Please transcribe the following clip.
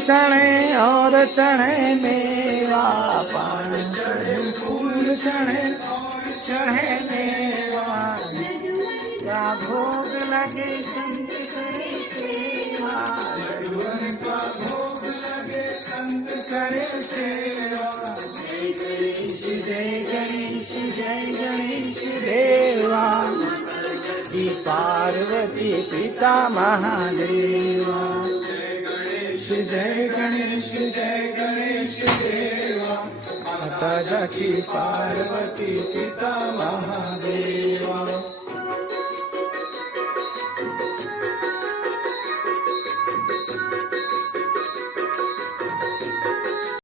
चढ़े और चढ़े मेवा, पान चढ़े फूल चढ़े और चढ़े मेवा, क्या भोग लगे संत करे सेवा, लड्डुअन का भोग लगे संत करे सेवा। जय गणेश जय गणेश जय गणेश देवा, पार्वती पिता महादेवा। जय गणेश जय गणेश देवा, माता जाकी पार्वती पिता महादेवा।